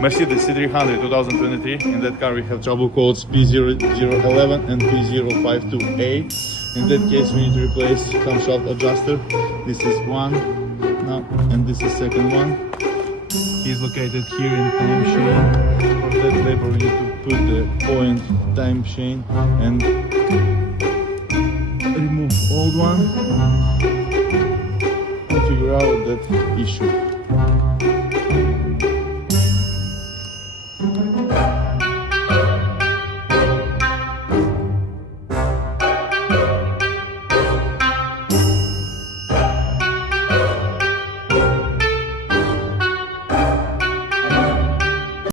Mercedes C300 2023. In that car we have trouble codes P0011 and P052A. In that case we need to replace camshaft adjuster. This is one now, and this is second one. He's located here in time chain. For that paper we need to put the point time chain and remove old one and figure out that issue.